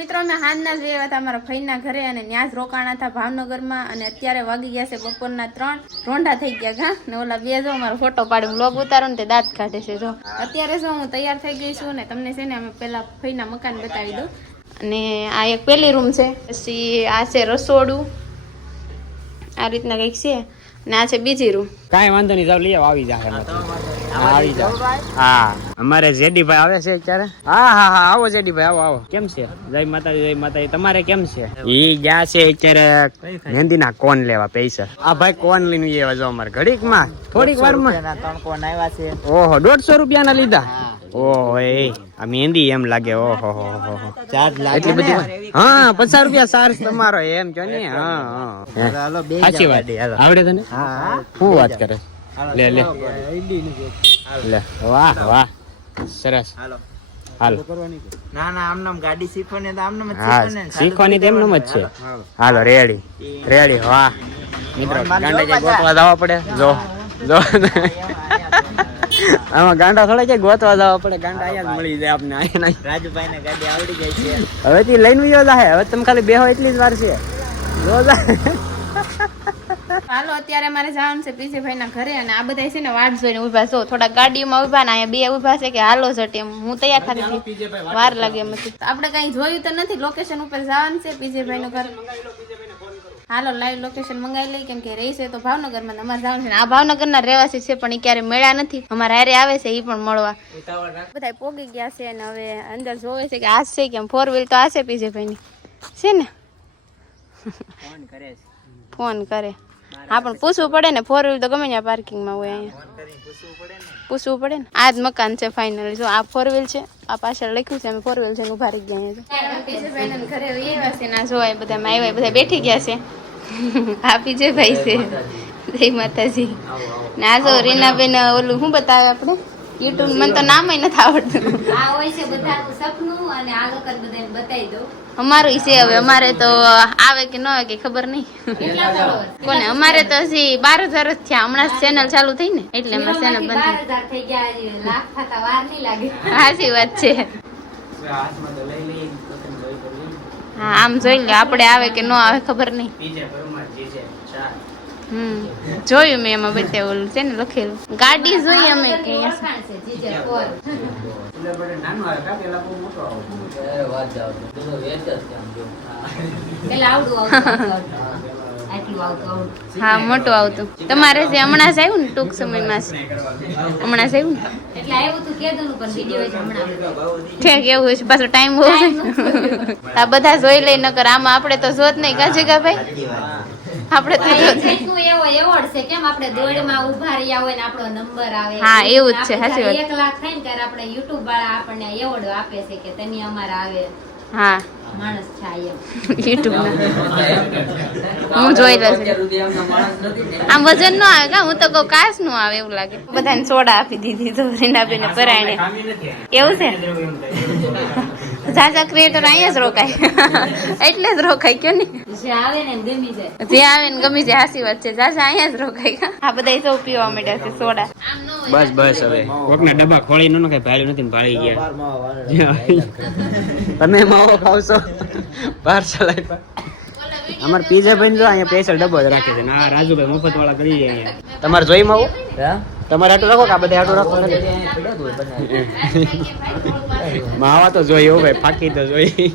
મિત્રો અમે હાંજના જ ગયા હતા અમારા ફઈના ઘરે અને ત્યાં જ રોકાણા હતા ભાવનગરમાં અને અત્યારે વાગી ગયા છે બપોરના 3 રોંઢા થઈ ગયા ઘા ને ઓલા બે જો અમારો ફોટો પાડી વ્લોગ ઉતારો ને તે દાંત કાઢે છે જો અત્યારે જો હું તૈયાર થઈ ગઈ છું ને તમને છે ને અમે પેલા ફઈના મકાન બતાવી દઉં અને આ એક પેલી રૂમ છે પછી આ છે રસોડું આ રીતના કંઈક છે ને આ છે બીજી રૂમ કાંઈ વાંધો નહીં જાવ લઈ આવો આવી જાય આવી જાય હા અમારે જેડીભાઈ આવે છે અત્યારે હા આવો જેડીભાઈ આવો આવો કેમ છે જય માતાજી તમારે કેમ છે ઈ ગયા છે અત્યારે મહેંદીના કોન લેવા પૈસા આ ભાઈ કોન લઈને એવા જો અમારે ઘડીક માં થોડીક વાર માં 3 કોન આવ્યા છે ઓહો 150 રૂપિયાના લીધા ઓહો એ આ મહેંદી એમ લાગે ઓહો ચાર્જ લાગે એટલી બધી હા 50 રૂપિયા ચાર્જ તમારો એમ છો ને હા હાલો બે સાચી વાત આવડે તને હા શું વાત કરે લે લે લે વાહ વાહ સરસ હાલો હાલો ના આમનામ ગાડી શીખવાની તો આમનામ જ હા શીખવાની શીખવાની તેમ જ છે હાલો રેડી વાહ મિત્રો ગાંડા જે ગોતવા જવા પડે જો આમાં ગાંડા થોડા કે ગોતવા જવા પડે ગાંડા અહીંયા જ મળી જાય આપને અહીંયા રાજુભાઈ ને ગાડી આવડી ગઈ છે હવે થી લઈને વિયો જાહે હવે તમે ખાલી બેહો એટલી જ વાર છે જો હાલો અત્યારે મારે જવાનું છે પીસીભાઈ ના ઘરે અને આ બધા છે ને વાટ જોઈને ઉભા છો થોડા ગાડીમાં ઉભા ને અહીંયા બે ઉભા છે કે હાલો જટ એમ હું તૈયાર થતી વાર લાગે એમ આપણે કઈ જોયું તો નથી લોકેશન ઉપર જવાનું છે પીસીભાઈ નું ઘર હાલો લાઈવ લોકેશન મંગાવી લઈ કેમ કે રહી છે તો ભાવનગરમાં અમારે જવાનું છે આ ભાવનગરના રહેવાસી છે પણ એ ક્યારે મળ્યા નથી અમારા હારે આવે છે એ પણ મળવા બધા પોગી ગયા છે અને હવે અંદર જોવે છે કે આ છે કેમ 4 વ્હીલ તો આ છે પીસીભાઈ ની છે ને ફોન કરે હા પણ પૂછવું પડે ને 4 વ્હીલ તો ગમે ત્યાં પાર્કિંગમાં હોય અહીંયા પૂછવું પડે ને આ જ મકાન છે ફાઇનલી જો આ 4 વ્હીલ છે આ પાછળ લખ્યું છે અમે 4 વ્હીલ છે ને ઉભા રહી ગયા અહીંયા ઘરે આવ્યા છે ના જોવાય બધા આવ્યા બધા બેઠી ગયા છે આપી છે ભાઈ છે જય માતાજી ને આ જો રીનાબેન ઓલું શું બતાવે આપણે યુટ્યુબ મને તો નામ નથી આવડતું આ હોય છે બધાનું સપનું અને આ લોકો બધાને બતાવી દો અમારું છે હવે અમારે તો આવે કે ન આવે કે ખબર નહીં કોને અમારે તો હજી 12,000 જ થયા હમણાં ચેનલ ચાલુ થઈ ને એટલે અમારે ચેનલ બંધ થઈ ગયા લાખ થતા વાર નહીં લાગે સાચી વાત છે હા આમ જોઈ લે આપણે આવે કે ન આવે ખબર નહીં જોયું મેં એમાં બતાવેલું છે ને લખેલું ગાડી જોઈ અમે કે હા મોટું આવતું તમારે જે હમણાં જ આવ્યું ને ટૂંક સમયમાં હમણાં જ આવ્યું ને ઠીક એવું છે પાછો ટાઈમ બહુ આ બધા જોઈ લઈ નકર આમાં આપણે તો જોત નહીં કાજેગા ભાઈ આપણે તો એવોર્ડ છે કેમ આપણે દોડમાં ઉભા રહ્યા હોય ને આપણો નંબર આવે હા એવું જ છે સાચી વાત 1 લાખ થાય ને ત્યારે આપણે YouTube વાળા આપણને એવોર્ડ આપે છે કે તને અમારા આવે હા માણસ થાય YouTube ના હું જોઈ રહ્યો છું આમ વજન નો આવે કા હું તો કહું કાશ નો આવે એવું લાગે બધાને સોડા આપી દીધી તો રીનાબેને પરાયણે એવું છે જાજા ક્રિએટર અહીંયા જ રોકાય એટલે જ રોકાય કયો ને જે આવે ને ગમી જાય હાસી વાત છે જાજા અહીંયા જ રોકાય આ બધા સૌ પીવા માંડ્યા છે સોડા બસ હવે કોકના ડબ્બા ખોલી ન નખાય ભાડ્યું નથી ભાળી ગયા તમે માવો ખાવશો પાર્સલ આપ્યા અમાર પીઝા ભાઈ જો અહીંયા સ્પેશિયલ ડબ્બો જ રાખે છે ના રાજુભાઈ મફત વાળા કરી જાય તમારે જોઈ માવો તમારે આટલું રાખો કે આ બધા આટલું રાખો માવા તો જોઈએ ભાઈ ફાકી તો જોઈ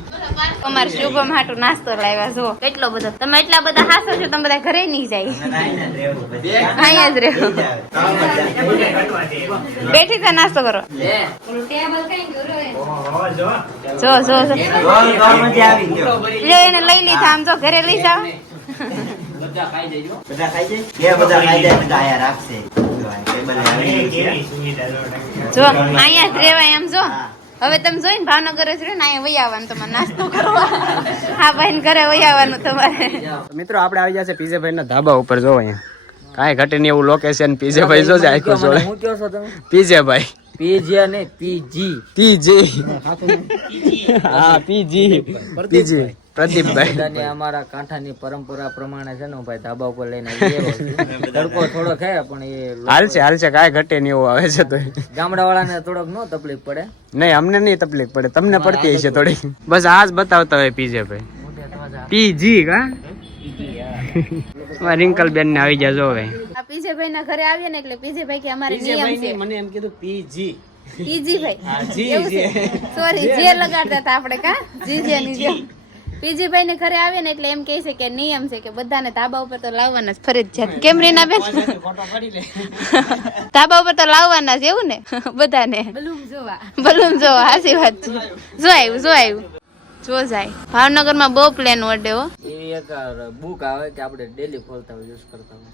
અમારે શુભમ હાટું નાસ્તો લાવ્યા જો કેટલો બધો તમે એટલા બધા હાસો છો તમે બધા ઘરે નહીં જાય અહીંયા જ રહેવું બેઠી તો નાસ્તો કરો જો એને લઈ લીધા આમ જો ઘરે લઈ જાવ જો અહીંયા જ રેવાય એમ જો હવે તમે જોઈને ભાવનગર જ રહ્યો ને અહીંયા વહી આવવાનું તમારે નાસ્તો કરવા હા ભાઈ ઘરે વહી આવવાનું તમારે મિત્રો આપણે આવી જશે પીઝાભાઈ ના ધાબા ઉપર જો અહીંયા કાંઈ ઘટે નહીં એવું લોકેશન પીઝાભાઈ જો છે આખું જોડે પીઝાભાઈ પીજી ને પીજી પીજી હા પીજી પ્રદીપભાઈ બધાને અમારા કાંઠાની પરંપરા પ્રમાણે છે ને હું ભાઈ ધાબા ઉપર લઈને આવ્યો છું. તડકો થોડો થાય પણ એ હાલશે કાંઈ ઘટે નહીં એવું આવે છે તો ગામડાવાળાને થોડોક નો તકલીફ પડે. નહીં અમને નહીં તકલીફ પડે, તમને પડતી હશે થોડી. બસ આ જ બતાવતા હોય પીજે ભાઈ. પીજી કા રિંકલ બેન ને આવી જાજો હવે. આ પીજે ભાઈ ના ઘરે આવીએ ને એટલે પીજે ભાઈ કે અમારે નિયમ છે. મને એમ કીધું પીજી પીજી ભાઈ સોરી જે લગાડતા હતા આપણે કા જીજે ની જે પીજી ભાઈ ને ઘરે આવીએ ને એટલે એમ કહે છે કે નિયમ છે કે બધાને ધાબા ઉપર તો લાવવાના જ ફરજિયાત. કેમ રીના બેન ધાબા ઉપર તો લાવવાના જ એવું ને બધાને બલૂમ જોવા હાસી વાત છે. જો આવ્યું જો જાય. ભાવનગરમાં બહુ પ્લેન વડે હો. એ એક બુક આવે કે આપણે ડેલી ખોલતા હોય યુઝ કરતા હોય.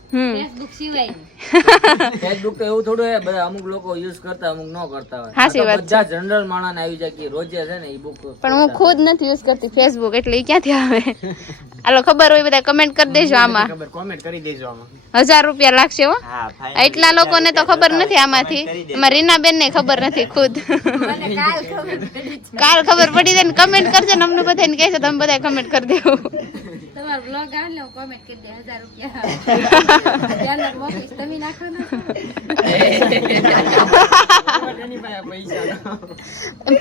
ફેસબુક તો એવું થોડું હે, બધા અમુક લોકો યુઝ કરતા અમુક ન કરતા હોય. હાચી વાત બધા જનરલ માણસ આવી જાય કે રોજે છે ને એ બુક. પણ હું ખુદ નથી યુઝ કરતી ફેસબુક એટલે ઈ ક્યાંથી આવે. હાલો ખબર હોય બધા કમેન્ટ કરી દેજો આમાં. કોમેન્ટ કરી દેજો આમાં. 1000 રૂપિયા લાગશે હો. હા ફાઇન. એટલા લોકોને તો ખબર નથી આમાંથી. એમાં રીનાબેન ને ખબર નથી ખુદ. કાલ ખબર પડી જાય ને કમેન્ટ કરજો ને અમને બધાને કહેશે તમે બધા કમેન્ટ કરી દેવો. તમારો બ્લોગ આવે ને કમેન્ટ કરી દે 1000 રૂપિયા. ત્યાંના મોકલીશ તમે નાખો ને.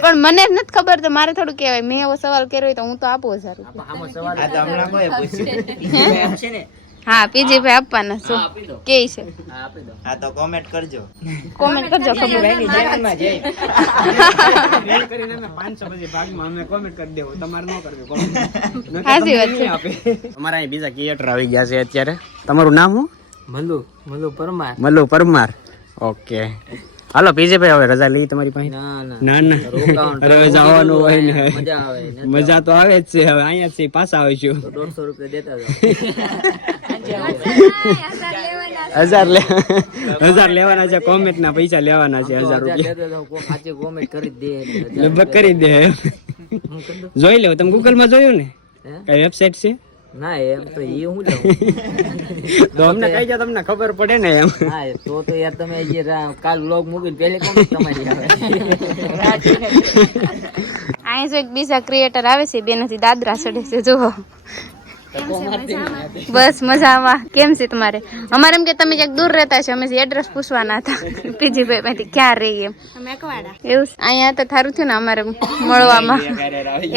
પણ મને જ નથી ખબર તો મારે થોડું કહેવાય. મેં એવો સવાલ કર્યો હોય તો હું તો આપું 1000 રૂપિયા. આમાં સવાલ આ તો હમણાં કોઈ પૂછ્યું છે ને. હા પીજી ભાઈ આપવાના શું કે છે. હા આપી દો. હા તો કોમેન્ટ કરજો. કોમેન્ટ કરજો ખબર ભાઈની જીવનમાં જય. મેલ કરીને અમે 500 પછી ભાગમાં અમે કોમેન્ટ કરી દેવું, તમારે ન કરવી કોમેન્ટ. હાચી વાત છે. અમારા અહીં બીજા ક્રિએટર આવી ગયા છે અત્યારે. તમારું નામ શું? મલ્લુ પરમાર. મલ્લુ પરમાર. ઓકે હાલો પીજે ભાઈ હવે રજા લઈ તમારી પાસે. ના ના હવે જવાનું હોય ને મજા આવે ને. મજા તો આવે જ છે. હવે અહીંયા જ છે પાછા આવીશું. 150 રૂપિયા દેતા જાવ. 1000 લેવાના છે. કોમેન્ટ ના પૈસા લેવાના છે 1000 રૂપિયા. દેતા જાવ. કોઈ સાચી કોમેન્ટ કરી દે. લગભગ કરી દે. જોઈ લો તમે ગૂગલ માં જોયું ને હે? કઈ વેબસાઇટ છે? ના એમ તો એ હું લઉં. તો અમને કઈ જાય તમને ખબર પડે ને એમ. હા તો યાર તમે જે કાલ વ્લોગ મૂકીને પહેલે કોમેન્ટ તમારી આવે. અહીં જો એક બીજા ક્રિએટર આવે છે બેનથી દાદરા ચડે છે જો. બસ મજામાં. કેમ છે તમારે? અમારે એમ કે તમે ક્યાંક દૂર રહેતા છો. અમે એડ્રેસ પૂછવાના હતા પીજી ભાઈ માંથી ક્યાં રહી એમ. એવું છે? અહીંયા તો થારું થયું ને અમારે મળવામાં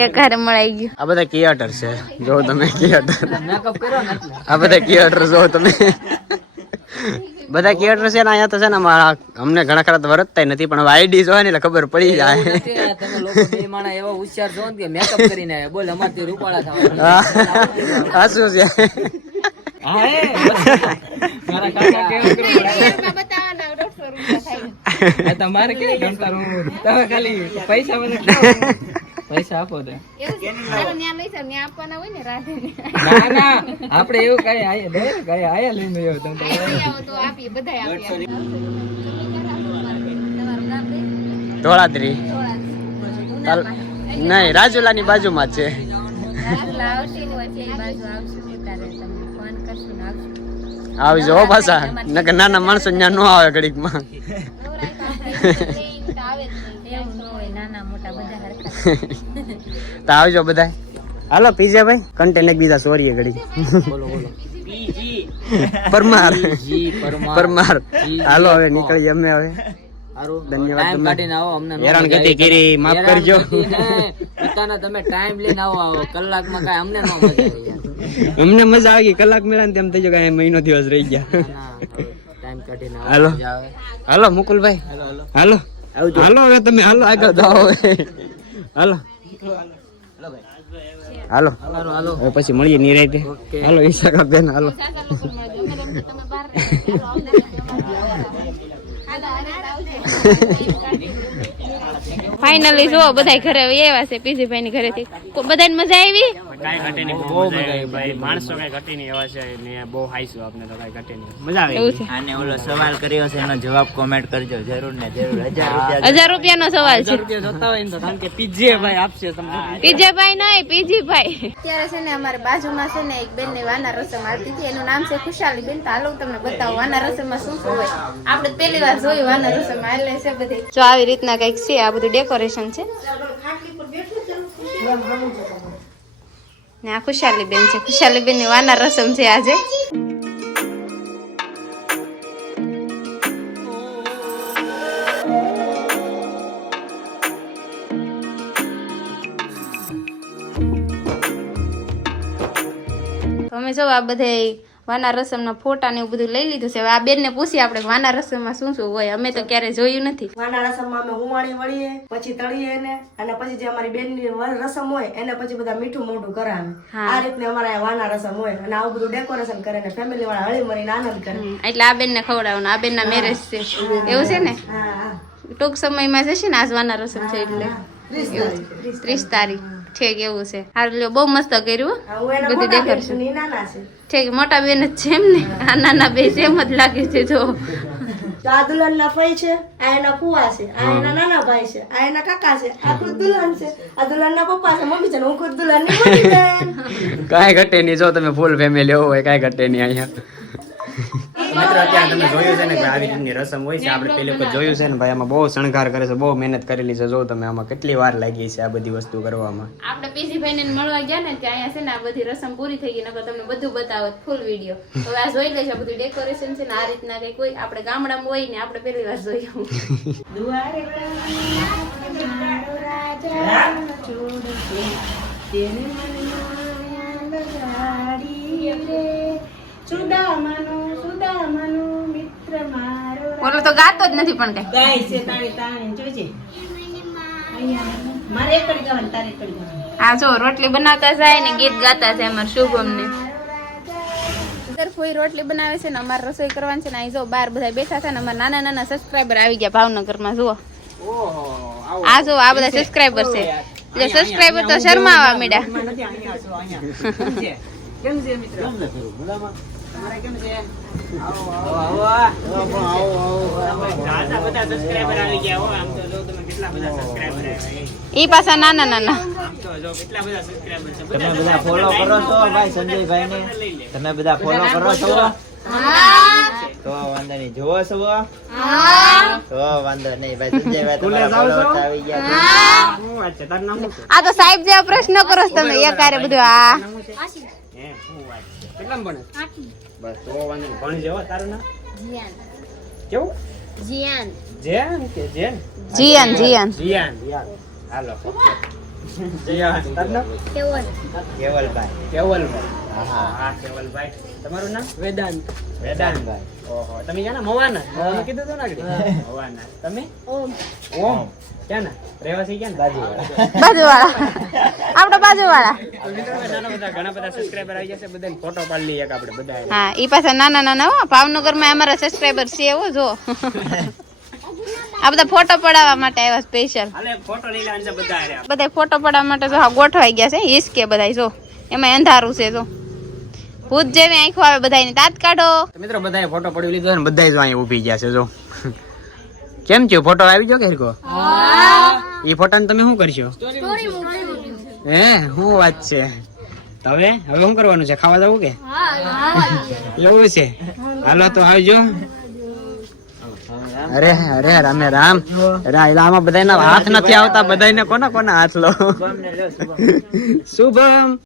એક હારે મળાઈ ગયું. આ બધા ક્રિએટર છે જો તમે ક્રિએટર. મેકઅપ કર્યો ને એટલે. આ બધા ક્રિએટર જો તમે. બધા ક્રિએટર છે ને અહીંયા તો છે ને અમારા અમને ઘણા ખરા તો વરતતા નથી પણ હવે આઈડી જોવા ને એટલે ખબર પડી જાય. તમે લોકો બે માણા એવા હોશિયાર છો ને કે મેકઅપ કરીને આવ્યા. બોલ અમારથી રૂપાળા થવાનું. આ શું છે? હા એ મારા કાકા કેવું કરો તમારે કેવું ગમતા રૂમ તમે ખાલી પૈસા મને પૈસા આપો દે. ના ના આપણે એવું કઈ આયા દે કઈ આયા લઈને આવ્યો તમે ધોળાદરી નહીં રાજુલાની બાજુમાં જ છે. આવજો હો પાછા નકર નાના માણસો ત્યાં ન આવે ઘડીકમાં. તો આવજો બધા. હાલો પીજે ભાઈ કન્ટેન્ટ એક બીજા સોરીએ ઘડી. બોલો બોલો. પરમાર જી પરમાર. હાલો હવે નીકળીએ અમે હવે. ધન્યવાદ ટાઈમ તમને. કાઢીને આવો અમને હેરાન ગતિ કરી માફ કરજો. પોતાના તમે ટાઈમ લઈને આવો કલાકમાં કાંઈ અમને ન મજા આવે. અમને મજા આવી ગઈ. કલાક મેળા ને તેમ થઈ ગયો મહિનો દિવસ રહી ગયા. ટાઈમ કાઢીને આવો હાલો મજા આવે. હાલો મુકુલભાઈ હાલો હાલો હવે તમે હાલો આગળ જાઓ હવે. હાલો હાલો હાલો હવે પછી મળીએ નિરાંતે. ઓકે. હાલો ઈશાકા બેન હાલો. ફાઇનલી જો બધા ઘરે આવ્યા છે પીજી ભાઈ ની ઘરેથી. બધાને મજા આવી? કાઈ ઘટે નહીં, બહુ મજા આવી ભાઈ. માણસો કઈ ઘટે નહીં એવા છે ને બહુ હાઈશું આપને તો કઈ ઘટે નહીં. મજા આવે. એવું છે. આને ઓલો સવાલ કર્યો છે એનો જવાબ કોમેન્ટ કરજો જરૂર ને જરૂર. 1000 રૂપિયા 1000 રૂપિયાનો સવાલ છે. જોતા હોય ને તો કારણ કે પીજે ભાઈ આપશે તમને. પીજે ભાઈ નહીં પીજી ભાઈ. અત્યારે છે ને અમારે બાજુમાં છે ને એક બેન ની વાના રસમ આવતી હતી. એનું નામ છે ખુશાલી બેન. તો હાલો હું તમને બતાવું વાના રસમમાં શું શું હોય. આપણે પહેલી વાર જોયું વાના રસમ. એટલે છે બધી જો આવી રીતના કઈક છે. આ બધું ડેકોરેશન છે. ને આ ખુશાલી બેન છે. ખુશાલી બેન ની વાના રસમ છે આજે. અમે જો આ બધા વાના રસમના ફોટા ને એવું બધું લઈ લીધું છે. હવે આ બેન ને પૂછી આપણે વાના રસમમાં શું શું હોય, અમે તો ક્યારે જોયું નથી. વાના રસમમાં અમે હુમાણી વળીએ, પછી તળીએ એને, અને પછી જે અમારી બેનની રસમ હોય એને પછી બધા મીઠું મોઢું કરાવે. આ રીતને અમારા વાના રસમ હોય અને આવું બધું ડેકોરેશન કરે ને ફેમિલી વાળા હળી મળીને આનંદ કરે. એટલે આ બેન ને ખવડાવવાનું. આ બેન ના મેરેજ છે એવું છે ને. ટૂંક સમયમાં જશે ને આજ વાના રસમ છે એટલે 30 તારીખ ઠીક એવું છે. હારું લ્યો, બહુ મસ્ત કર્યું બધું ડેકોરેશન. ઠીક મોટા બેન જ છે એમ ને. આ નાના બે સેમ જ લાગે છે. જો તો આ દુલ્હન ના ફઈ છે, આ એના ફુવા છે, આ એના નાના ભાઈ છે, આ એના કાકા છે, આ ખુદ દુલ્હન છે, આ દુલ્હન ના પપ્પા છે, મમ્મી છે, હું ખુદ દુલ્હન ની મમ્મી બેન. કાંઈ ઘટે નહીં. જો તમે ફૂલ ફેમિલી હોય કાંઈ ઘટે નહીં અહીંયા. મિત્રો અત્યારે તમે જોયું છે ને કે આવી રીતની રસમ હોય છે. આપણે પેલી વખત જોયું છે ને ભાઈ, આમાં બહુ શણગાર કરે છે, બહુ મહેનત કરેલી છે. જો તમે આમાં કેટલી વાર લાગી છે આ બધી વસ્તુ કરવામાં. આપણે પીસી ભાઈ ને મળવા ગયા ને ત્યાં અહીંયા છે ને આ બધી રસમ પૂરી થઈ ગઈ. નકર તમને બધું બતાવત ફૂલ વિડીયો. હવે આ જોઈ લેજો બધું ડેકોરેશન છે ને આ રીતના કઈ કોઈ આપણે ગામડામાં હોય ને આપણે પહેલી વાર જોયું. બોલો તો ગાતો જ નથી પણ કઈ. ગાય છે તાણી તાણી જોજે. મારે એકડી ગાવાની, તારે એકડી ગાવાની. આ જો રોટલી બનાવતા જાય ને ગીત ગાતા છે અમાર શુભમ ને. કોઈ રોટલી બનાવે છે ને અમારે રસોઈ કરવાની છે ને અહીં જો બહાર બધા બેઠા છે ને અમારા નાના નાના સબસ્ક્રાઈબર આવી ગયા ભાવનગરમાં. જુઓ આ જો આ બધા સબસ્ક્રાઈબર છે. એટલે સબસ્ક્રાઈબર તો શરમાવા મીડા. કેમ છે મિત્રો? તમારે કેમ છે? ઈ પાછા નાના નાના. તમે બધા ફોલો કરો છો ભાઈ સંજયભાઈ ને? તમે બધા ફોલો કરો છો? તો વાંધો નહીં. જોવો છો? તો વાંધો નહીં ભાઈ. સંજયભાઈ તમારા ફોલોઅર્સ આવી ગયા. આ તો સાહેબ જેવા પ્રશ્ન કરો છો તમે એકારે બધું. આ કેટલામ ભણે? બસ તો વાંધો નહીં. ભણી જવો. તારું નામ કેવું? જીયાન. જેન કે જેન? જીયાન જીયાન. જીયાન. હાલો. જીયાન. તારું નામ? કેવલભાઈ. કેવલભાઈ. હા કેવલભાઈ. તમારું નામ? વેદાંત. વેદાંતભાઈ. ઓહો, તમે ક્યાંના? મવાના? મવાનું કીધું હતું ને આગળ? મવાના. તમે? ઓમ. ઓમ. ક્યાંના? રહેવાસી ક્યાંના? બાજુવાળા. આપડા બાજુવાળા. ઘણા બધા સબસ્ક્રાઇબર આવી જશે. બધાને ફોટો પાડી લઈએ આપણે બધા. હા ઈ પાછા નાના નાના હો. ભાવનગરમાં અમારા સબસ્ક્રાઇબર છે હો. જો આ બધા ફોટો પડાવવા માટે આવ્યા સ્પેશિયલ. હાલે ફોટો લઈ લેવાના છે બધા. બધા ફોટો પડાવવા માટે જો ગોઠવાઈ ગયા છે. હિસકે બધા જો એમાં અંધારું છે. જો ભૂત જેવી આંખો આવે બધાની. દાંત કાઢો. મિત્રો બધાએ ફોટો પડી લીધો ને બધા જ અહીંયા ઊભી ગયા છે. જો કેમ છે? ફોટો આવી ગયો કે હિરકો? ઈ ફોટાને તમે શું કરશો? હે શું વાત છે? હવે શું કરવાનું છે? ખાવા જવું કે એવું છે? હાલો તો આવજો. અરે અરે રામે રામ. આમાં બધાના હાથ નથી આવતા. બધાને કોના કોના હાથ લો? શુભમ.